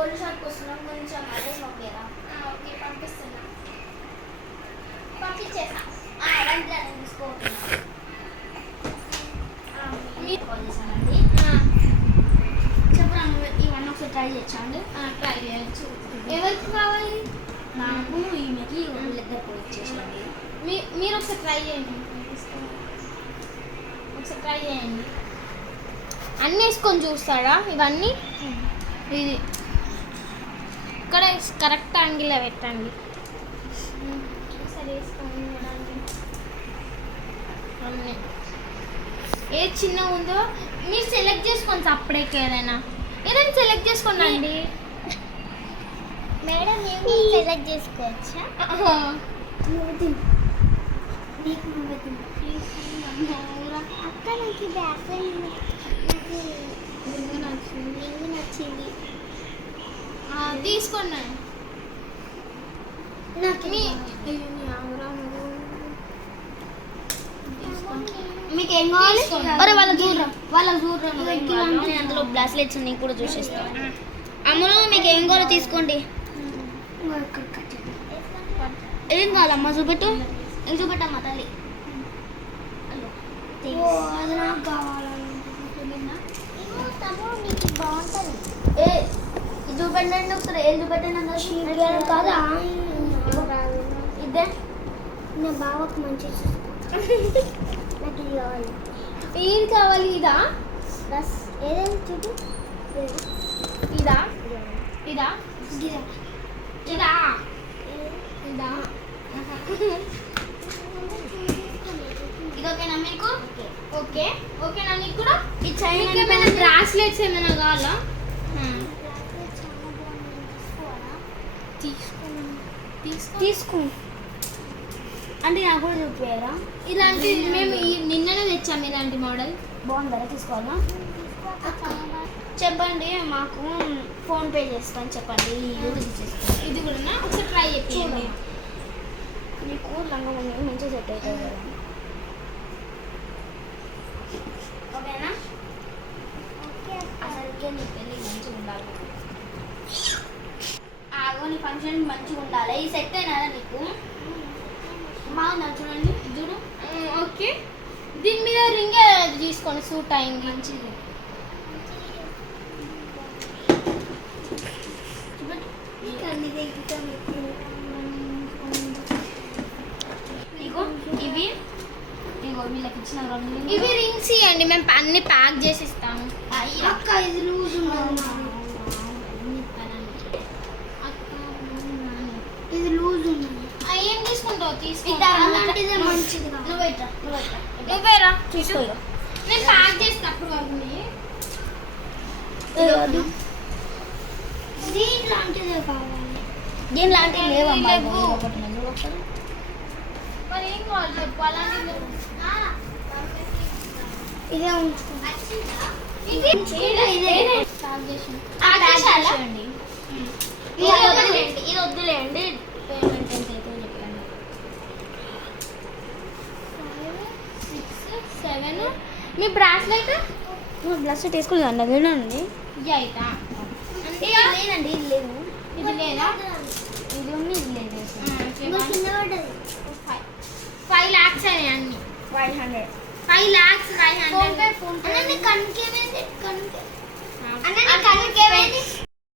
Gold షాప్కి వస్తున్నాం, కొంచెం అడ్రస్ పంపిరా. ఓకే పంపిస్తున్నా. పంపించేస్తా. రండి అని తీసుకోండి. మీరు కాల్ చేశానండి. చెప్పరా ఇవన్నీ ఒకసారి ట్రై చేయొచ్చండి? ట్రై చేయొచ్చు. ఎవరికి కావాలి? నాకు ఈమెకి వాళ్ళిద్దరు కూడా ఇచ్చేసండి. మీరు ఒకసారి ట్రై చేయండి. ఒకసారి ట్రై చేయండి. అన్నీ వేసుకొని చూస్తాడా ఇవన్నీ? ఇది ఇక్కడ కరెక్ట్ యాంగిల్ పెట్టండి. సరే వేసుకోండి. అన్నీ ఏది చిన్నగా ఉందో మీరు సెలెక్ట్ చేసుకోండి. అప్పుడేకి ఏదైనా సెలెక్ట్ చేసుకోండి అండి. మేడం మేము సెలెక్ట్ చేసుకోవచ్చా? అక్క నాకు బ్యాగ్ నచ్చింది. తీసుకోండి. నాకు మీకు ఏం కావాలి? అరే వాళ్ళ దూరం అందులో బ్రాస్లెట్స్ ఉన్నాయి కూడా చూసేస్తాను. అమ్మలో మీకు ఏం కావాలో తీసుకోండి. ఏం కావాలమ్మా? చూపెట్టు. ఏం చూపెట్టమ్మా తల్లి? అది నాకు కావాలని బాగుంటుంది. ఇది చూపెట్టండి ఒకసారి. ఏం చూపెట్టండి కాదా? ఇదే నా బావకు మంచి నాకు ఇది కావాలి. ఏం కావాలి? ఇదా? బస్ ఏదైనా చూడు. ఇదా? ఇదా? ఇదా? ఇదా? ఇది ఓకేనా మీకు? ఓకే. ఓకేనా నీకు కూడా? ఈ చైన్ ఏమైనా బ్రాస్లెట్స్ ఏమైనా కావాలా? తీసుకో అంటే నాకు కూడా చూపించారా? ఇలాంటి మేము నిన్ననే తెచ్చాము. ఇలాంటి మోడల్ బాగుందా? తీసుకోవాలా? చెప్పండి, మాకు ఫోన్పే చేస్తాను. చెప్పండి. ఇది కూడా ఒకసారి ట్రై చేయండి. మీకు లంగా ఉంది మంచిగా సెట్ అవుతుంది కదా? ఓకేనా? అసలుకే నీ పెళ్ళి మంచిగా ఉండాలి. ఆగో నీ ఫంక్షన్ మంచిగా ఉండాలి. ఈ సెట్ అయినా నీకు బాగుందా? చూడండి, చూడు. ఓకే. దీని మీద రింగ్ తీసుకోండి. సూట్ అయింది. మంచిది. ఇవి ఇగో వీళ్ళకి ఇచ్చిన ఇవి రింగ్స్ ఇవ్వండి. మేము అన్ని ప్యాక్ చేసి ఇస్తాము. అక్క ఇది లూజ్ ఉన్నది. ఇది లూజ్ ఉన్నది. ఏం తీసుకుంటావు? అలాంటిదే మంచిది. నువ్వేరా తీసుకో. నేను ప్యాక్ చేస్తా. అప్పుడు దీనిలాంటిదే కావాలి. దీనిలాంటివి లేవమ్మా. మరి ఏం కావాలి చెప్పు. అలాంటి ఇదే ఇది వద్దులేండి. పేమెంట్ ఎంత అయితే చెప్పండి. 6, 7. మీ బ్రాస్లెట్ వేసుకుని అన్న వినండి. ఇది అవుతా లేదండి. ఇది లేదు. ఇది లేదా? ఇది ఉంది. ఇది లేదు. 5 lakhs అయ్యాయి అన్ని. 500. 5 lakhs 500. కనుకేమైంది? కనుకే